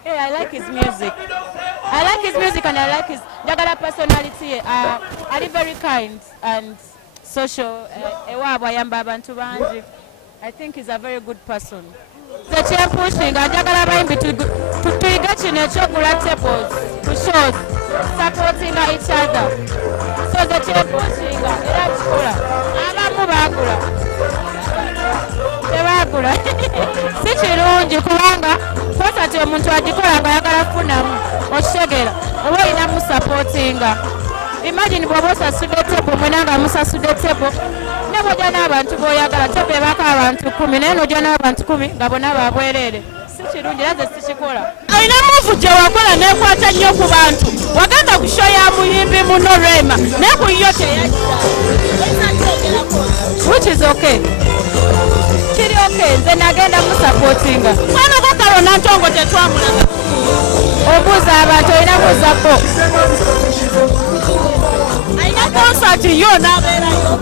Yeah, I like his music. I like his music and I like his Jagala personality. Are very kind and social. I think he's a very good person. The chair pushing and Jagala Baimbi to get in a chocolate tables to shows supporting each other. So the chair pushing si kirungi kubanga posati omuntu agikola nga ayagala kufunamu okitegeera oba olina musapootinga. Imagine bw'oba osasudde tebo mwena nga musasudde tebo ne bw'ojja n'abantu b'oyagala tebo ebako abantu 10 naye n'ojja n'abantu 10 nga bonna babwereere si kirungi era nze sikikola. Olina muvu gye wakola n'ekwata nnyo ku bantu wagenda ku show ya muyimbi muno Rema naye ku yo teyajja which is okay. Kiri okay nze nagenda musapootinga. Mwana ko Kalona Ntongo tetwamulaba. Obuuza abantu olina buuzako. Alina concert yo n'abeerayo.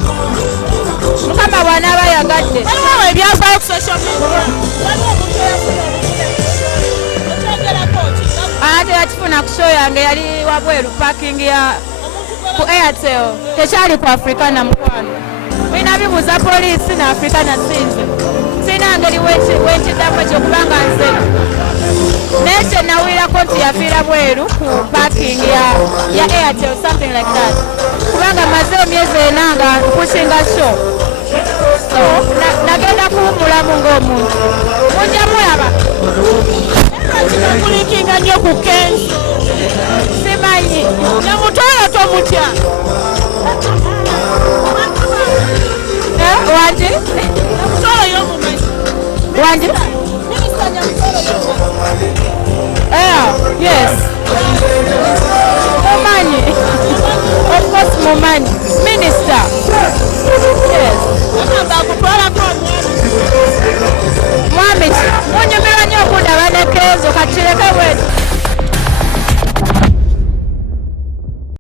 Mukama bw'anaaba yagadde. Waliwo ebyavaayo ku social media. Ate yakifuna ku show yange yali wabweru parking ya ku Airtel. Tekyali ku Africana mukwano. Wina bibuuza poliisi na Africana sinze. Sina ngeri wekiddamu ekyo kubanga nze naye kye nawulirako nti yafiira bweru ku parking ya Airtel something like that kubanga maze emyezi 4 nga nkushinga show so nagenda kuwumulamu ng'omuntu mujja mulaba kulikinga nnyo ku kensi simanyi namutwala tomutya wangi Wanji? Yes. Momani. Of course, Momani. Minister. Yes. Mwami, mwenye mera nyo kuda wane kezo kachireke wetu.